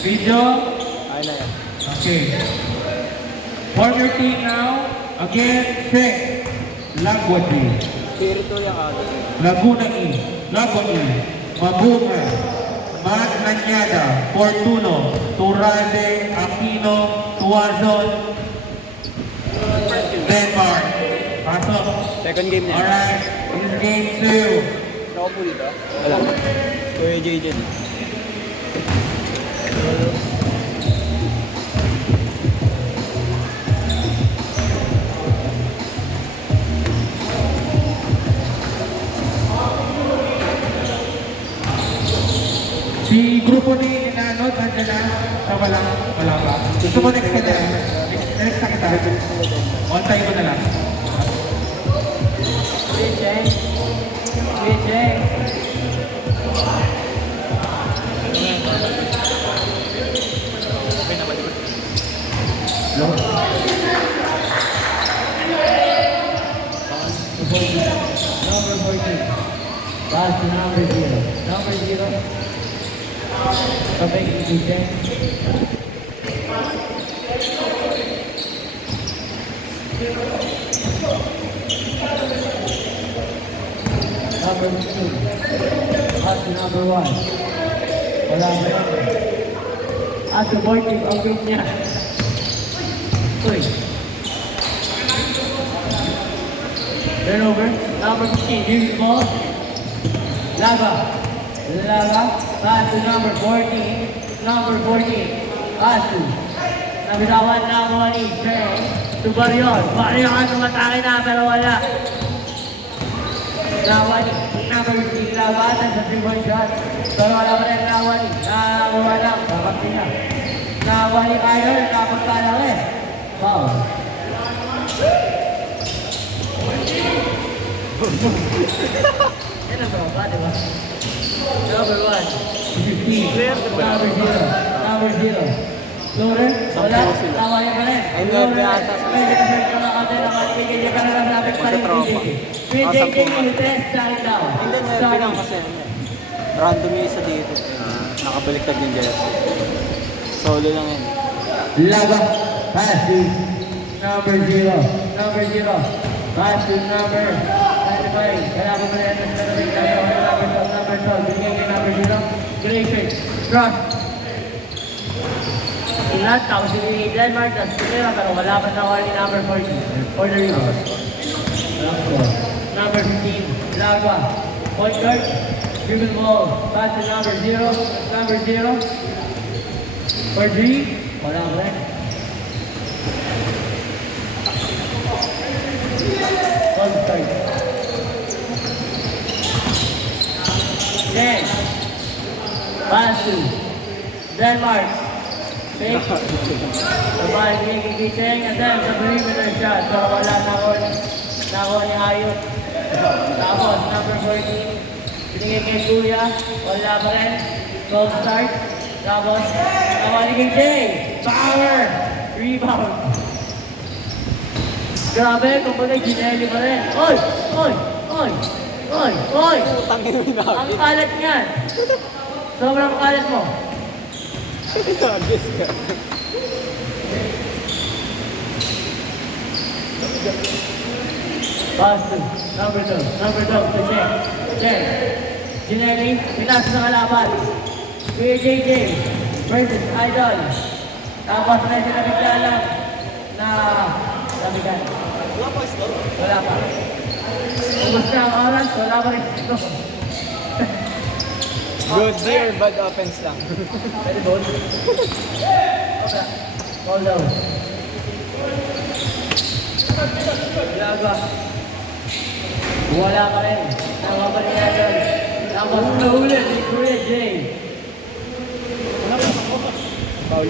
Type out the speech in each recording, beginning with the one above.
Video. Ayun na yan. Okay. Form your team now. Again, check. Lagwadi. Spirito yung agad. Laguna E. Laguna E. Mabunga. Magnanyada. Fortuno. Turalde. Aquino. Tuazon. Denmark. Pasok. Second game niya. Alright. This is game 2. Ako po dito. Wala. Kuya Jay dyan. Si grupo ni Ninanod, nandiyan na. Wala ba? Gusto mo next kita? Next na kita. On time mo na lang. Kuya Jay. Kuya Jay. Number 14. Pass to number 0. Number 0. Sabay kikita. Number 2. Pass to number 1. Wala ba yan? At the boy team, ang group niya. Uy. Turnover. Number 15. Here's the ball. Lava. Lava. Pass to number 14. Number 14. Pass to. Nabitawan na mo ni Jay. To Barrion. Barrion. Tumatake na pero wala. Nawani. Number 15. Lava. Sa 3-point shot. Pero wala pa rin Nawani. Wala. Bakit na. Nawani kayo. Napunta lang eh. Wow. Yan ang baba, di ba? Number 1. 15. Number 0. Number 0. Floater. Wala. Tawa niya pa rin. Ay, meron na ata. Medyo kasi ka lang kasi naman. Bigyan niya ka na lang lapit pa rin. PJJ test side down. Hindi, meron lang kasi. Random yung isa dito. Nakabaliktad yung jersey. Solo lang yun. Lava. Pass to number 0. Number 0. Pass to number 95. Kaya ko pala yung nasabi tayo. Number 12. Bigyan kay number 0. Grayfish. Cross. Ilan, tapos si Denmark, tapos tumira, pero wala pa na ni number 40. For the rebound. Number 15. Lava. Point guard. Dribble ball. Pass to number 0. Number 0. For 3. Wala pa rin. One start. Then, pass to Denmark. Fake. Sabay, kikikiteng. And then, sa perimeter shot. So, wala na ako ni Ayot. Tapos, number 14. Pinigay kay Kuya. Wala pa rin. 12 start. Tapos, nawa ni KJ. Power! Rebound. Grabe, kumbaga gineli pa rin. Oy! Oy! Oy! Oy! Oy! Tangin mo na. Ang kalat niyan. Sobrang kalat mo. Nagis ka. Pass to number 2. Number 2 to check. Check. Gineli, pinasa sa kalaban. Kuya JJ versus Idol. Tapos na sila bigla lang na sabigan. Wala pa score. Wala pa. Ubus na ang oras, wala pa rin ito. Good day or bad offense lang. Pwede ball? Okay. Ball down. Laga. Wala pa rin. Nakapa niya doon. Tapos naulit ni Kuya Jay. Foul.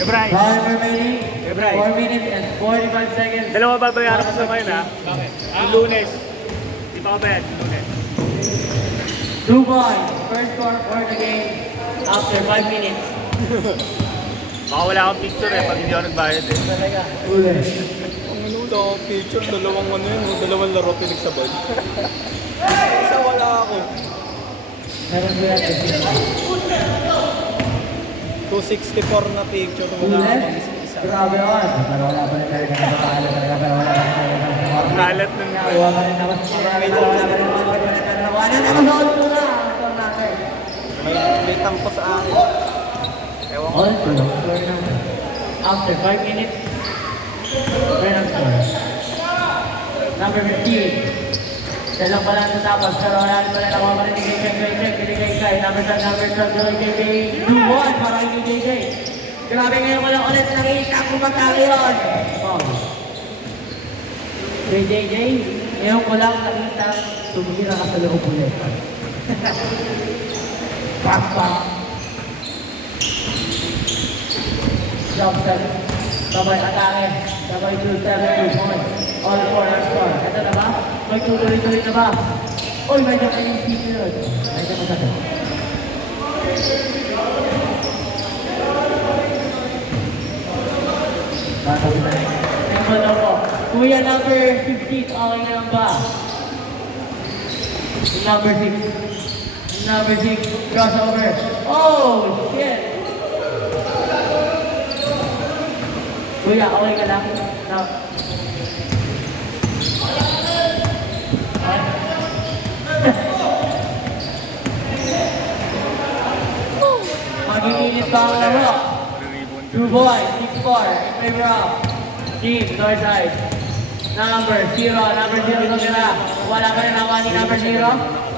Ebray, Time remaining. Ebray. 4 minutes and 45 seconds. Dalawa babayaran ko sa ngayon ha. Bakit? Yung Lunes. Di pa ako bayad yung Lunes. 2 points. First score for the game after 5 minutes. Baka wala akong picture eh pag hindi ako nagbayad eh. Talaga. Ulit. Ang ano, picture, dalawang ano yun, dalawang laro pinagsabay. Isa wala ako. Meron sila ito. 264 na picture, wala Ulit. akong isa. Grabe yun. Pero wala pa rin talaga nakakala talaga. Pero wala pa rin talaga. Kalat ng Nakuha pa rin ako. Marami na wala pa rin nakuha. Ano na ako sa una? Ito natin. May tampo sa akin. Ewan ko. All to score na. After 5 minutes, turn ang score. Number 15. Dalang pala sa tapos, pero wala rin pala nakuha pa rin ni KJ. Number 12, KJ. Duwan para kay KJ. Grabe ngayon wala ulit nakita kung magkali yun. Kay JJ, ngayon ko lang nakita tumira ka sa loob ulit. Pam. Jump step. Sabay atake. Sabay 2-7, 2 points. All four are score. Ito na ba? May tuloy-tuloy na ba? Uy, medyo kayo yung speed nyo. Medyo maganda. Simple na po. Kuya number 15, okay na lang ba? Number 6. Number 6, crossover. Oh, shit! Kuya, okay ka lang? No. Mag-iinit ba ang laro? 2 boys, 6-4, in favor of team, north side. Number 0 ito nila. Wala pa rin nakuha ni number 0.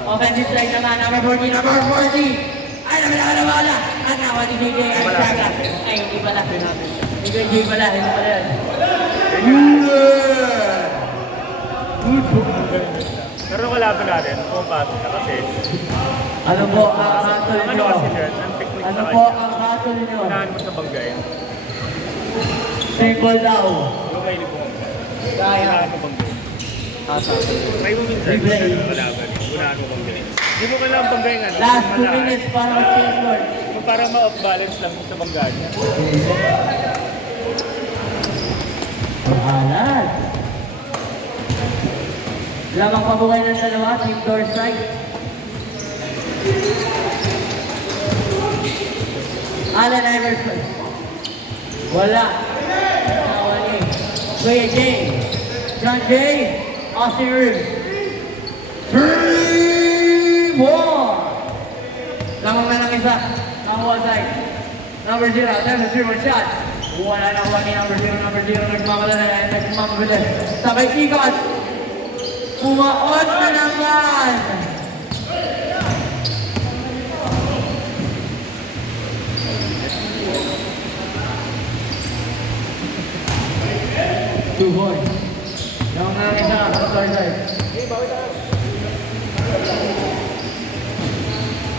Offensive side naman, number 40, number 40. Ay, wala. At nakuha ni JJ, ay, saga. Ay, hindi pala. Hindi JJ pala, hindi pala yan. Pero wala pa natin kung paano na kasi Ano po ang hatol ano nyo? kasi yan, ang technique Ano sa po kanya. ang hatol nyo? Unahan mo sa banggay. Simple daw. Yung may libong. Kaya. Unahan mo banggay. Asa. Try mo minsan. Replay. Kalaban. Unahan mo banggay. Hindi mo kailangan banggay nga. Last 2 minutes para mag-change word. Kung para ma-off balance lang sa banggay niya. Alat. Lamang pabukay ng dalawa, team door strike. Allen Iverson. Wala. Nawali. Kuya J. John J. Austin Reeves. 3 more. Lamang na lang isa. Nakuha side. Number 0. Number 0 shot. Wala na kuha ni number 0. Number 0 nagmamabilis. Sabay ikot. Pumaon na naman. Two boys. Yung na isa, third side.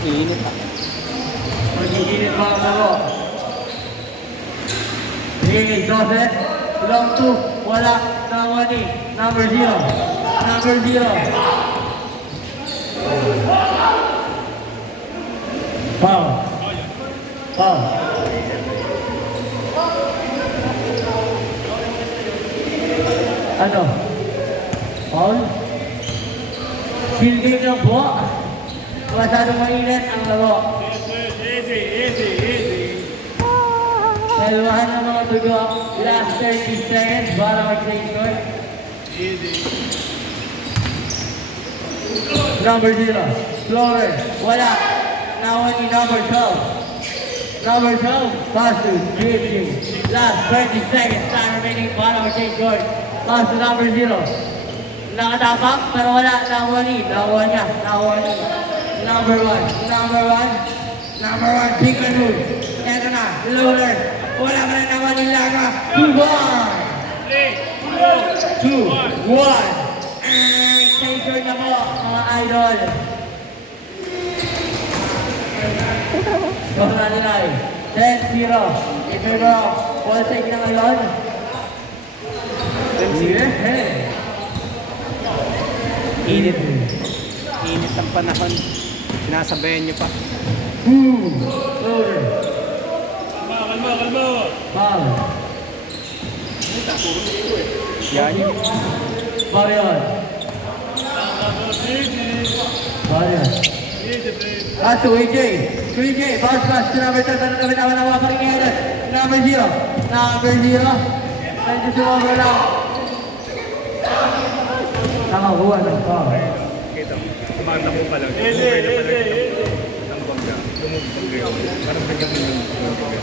Init pa. Magigilid pa ang laro. Sige, Joseph. Long 2. Wala. Nawani. Number 0. Number 0. Foul. Foul. Ano? Foul? Silging ng buwa. Masyadong mainit ang laro. Dalawahan ng mga dugo. Last 30 seconds para mag-play short. Number 0. Florer. Wala. Nawan ni number 12. Number 12. Pass to JJ. Last 30 seconds. Time remaining para mag-play short. Pass to number 0. Nakatapak pero wala. Nawan niya. Number 1. Number 1. Pick and move. Eto na. Florer. Wala ka na naman ni Laga. 2 bar. 2, 1. Stay short na po, mga idol. Sobrang nilay. 10-0. In favor of ball take na ngayon. 10-0. Init. Init ang panahon. Sinasabayan nyo pa. Floater. Kalma. Foul. Yan yun. Marion. Pass to AJ. AJ, bounce pass to number 10. Number 10, number 0. Number 0. Medyo sumobra lang. Nakakuha ng foul. Kita mo. Tumatakbo pa lang. Tumubay na pala siya. Ang bangga. Tumubay kayo. Parang bigyan mo yung tumubay.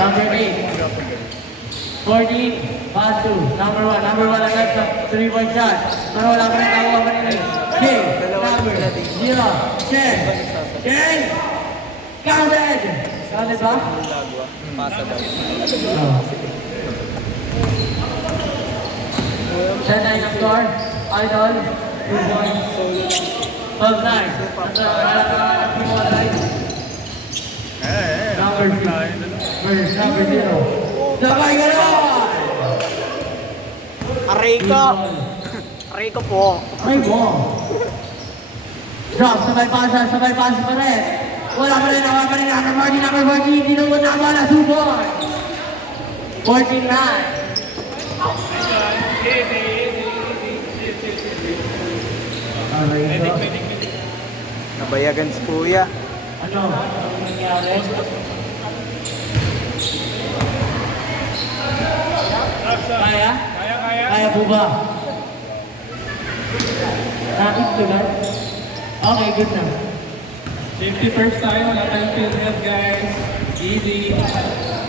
Number 8. 14, pass to number 1. Number 1 agad sa 3-point shot. Pero wala pa rin nakuha pa nila. King, number 0. Chen. Chen. Counted. Counted ba? Pasa daw. Set na yung score. Idol. 2 points. 12-9. Number 6. Versus number 0. Sabay ganon! Aray ko! Aray ko po. Ay mo! Drop, sabay pasa pa rin. Wala pa rin, nawa pa rin number 40, number 14. Tinunod na bola, subon! 14-9. Aray ko. Nabayagan si kuya. Ano? Anong nangyari? Kaya? Kaya po ba? Nakit ko lang? Okay, good na. Safety first tayo, wala tayong field help guys. Easy.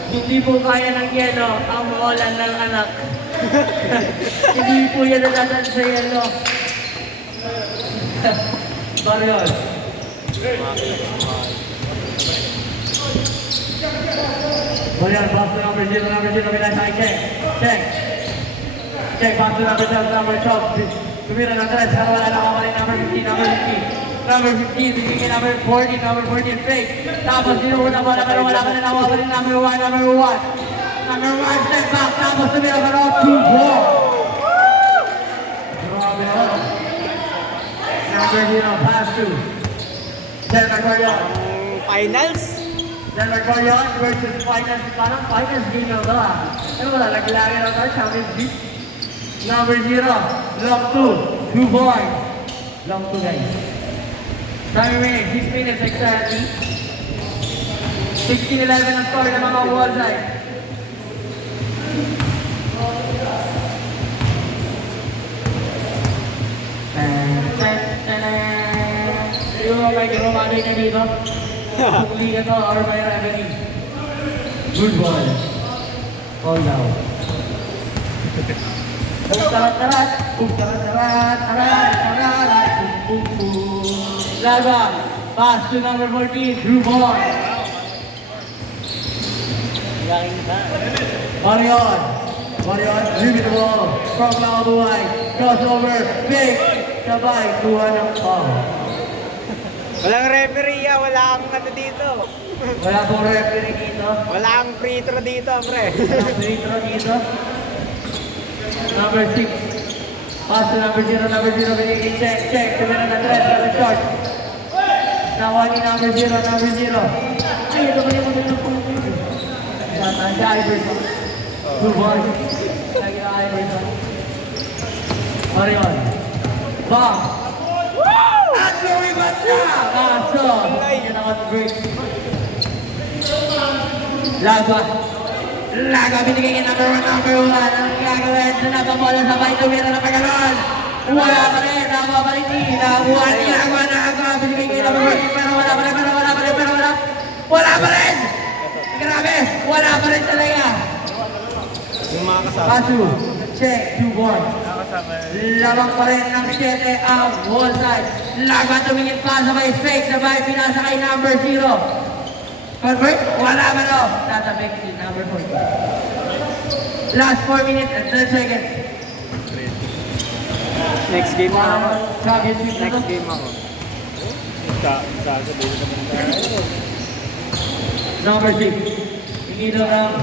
Hindi po kaya ng yelo ang mawalan ng anak. Hindi po yan nalasan sa yelo. Baryon. Baryon, pass to number 0, bilang sa check. Check, pass to number 12, number 12. Tumira ng 3, pero wala nakawalin number 15, number 15. Number 15, bigyan number 40, number 14 fake. Tapos sinuhod na bola, pero wala ka na nakawalin number 1, number 1. Number 1, step back, tapos tumira ka na 2 ball. Grabe ho. Number 0, pass to Denver Corleon. Finals? Denver Corleon versus finals. Parang finals game na ba? Ano ba? Naglagay na ba? Championship. Number 0, long 2. 2 boys. Long 2 guys. Time remaining, 6 minutes exactly. 16-11 ang score ng mga wall side. Yung mga may gumamanoy na dito. Pumuli na to or may revenue. Good ball. All down. Tarat-tarat. Tarat-tarat. Laban. Pass to number 14. Drew ball. Marion. Limit the ball. From Malabuhay. Crossover. Big. Sabay. Kuha ng ball. Walang referee ah, wala kang ano dito. Wala pong referee dito. Wala kang free throw dito, pre. Walang free throw dito. Number 6. Pass to number 0. Binigay check. Tumira na 3. Pero short. Nakuha ni number 0. Ay, ito ba yung mga pumapili? Sana si Iverson. Good boy. Lagi na Iverson. Marion. Bang! At lumibat siya! Kaso, hindi na break. Laga, binigay niya number 1. Ang gagawin sa napabola sa bay, tumira na pagano'n. Wala pa rin, nakuha pa rin ni. Nakuha ni Laga, binigay niya number 1. Pero wala pa rin. Grabe, wala pa rin talaga. Yung mga kasama. Pasu, check, 2 boards. Labang pa rin ng 7 ang wall side. Laga tumingin pa sa may fake, sabay pinasa kay number 0. Convert, wala man o. Tatabik si number 14. Last 4 minutes and 10 seconds. Next game na ako. Championship na to. Next game ako. Sasabihin naman tayo. Number 6. Hindi daw ng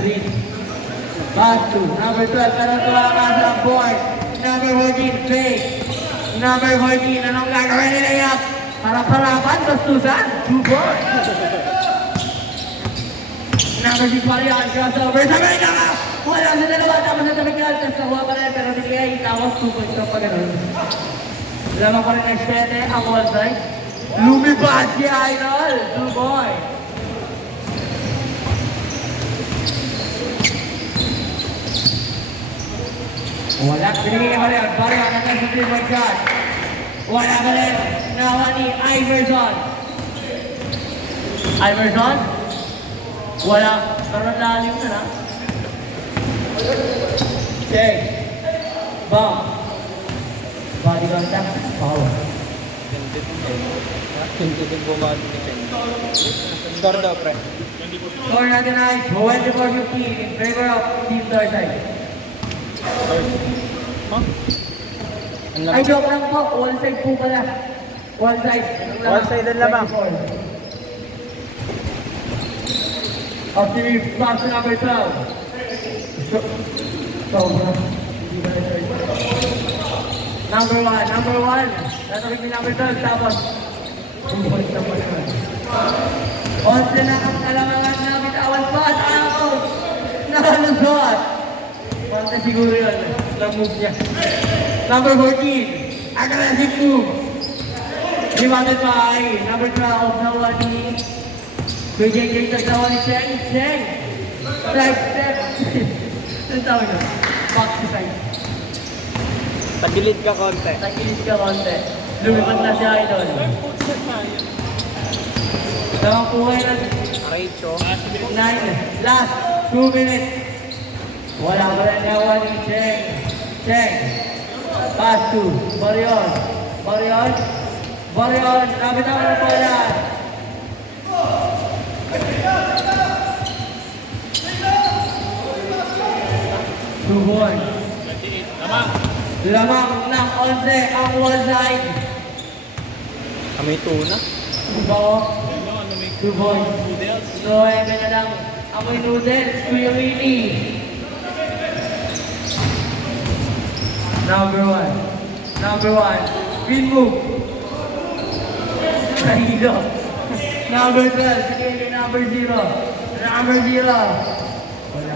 3. Pass to number 12. Pero tuwakas ang board. Number 14, fake. Number 14, anong gagawin nila yan? Harap-harapan, bastusan. 2 boards. Number 6, Marian, crossover. Sabay na ka! Wala sa dalawa. Tapos sa tabi ka. Tapos nakuha pa rin. Pero binigay. Tapos 2 points na pa ganun. Lamang pa rin ng 7 ang wall side. Lumipad si Idol. 2 boys. Wala. Binigay ka pa rin. Bari ang kanya sa 3-point shot. Wala ka rin. Nawa ni Iverson. Iverson? Wala. Pero lalim na na. Check. Bomb. Body contact. Foul. Hindi din bumati ni Chen. Score daw, pre. Score natin ay 24-15 in favor of Team Dorside. Ang Ay, lamang. joke lang po. One side po pala. One side. One side ang lamang. Of the box number 12. Sobra. Number 1. Tatawid ni number 12. Tapos, 2 points na po naman. 11 na ang kalamangan na bitawan pa at out. Nakalusot. Panta siguro yun. Lang move niya. Number 14. Aggressive move. Rebounded by number 12. Nawa ni BJJ sa nawa ni Cheng. Cheng. Side step. Ano tawag yun? Back to side. Tagilid ka konti. Tagilid ka konti. Lumipad na siya idol. Tawang puhay na. Rachel. 9. Last 2 minutes. Wala pa rin nawa ni Cheng. Cheng. Pass to Barion. Barion. Lapit ako na bola. Subon. Lamang ng 11 ang wall side. Kami tuna. Subo. Subon. So, na lang. Amoy noodles. Kuya Willie. Number 1. Green move. Nahilo. Number 12. Sige, number 0. Number 0. Wala.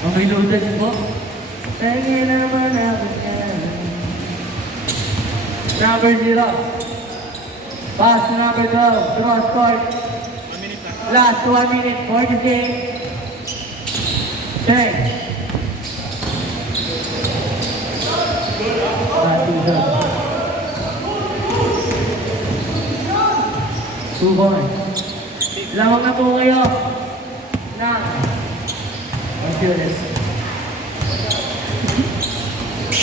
Ang may noodles po. Tingin naman ako yan. Number 0. Pass to number 12. Cross court. Last 1 minute for the game. Check. Subon. Lamang na po kayo. Ng Honduras.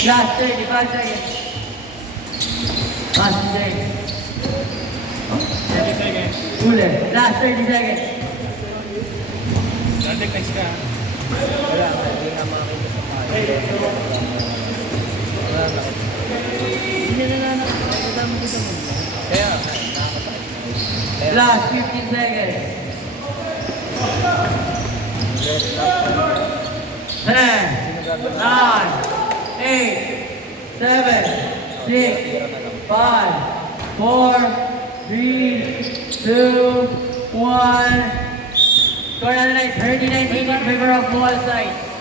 Last 35 seconds. Last 30 seconds. Ule. Last 30 seconds. Next ka. Wala. Hindi nga makakita sa kaya. Hindi na nakakita mo dito mo. Kaya, nakakasakit. Last 15 seconds. 10, 9, 8, 7, 6, 5, 4, 3, 2, 1. Score natin ay 39-8 in favor of wall side.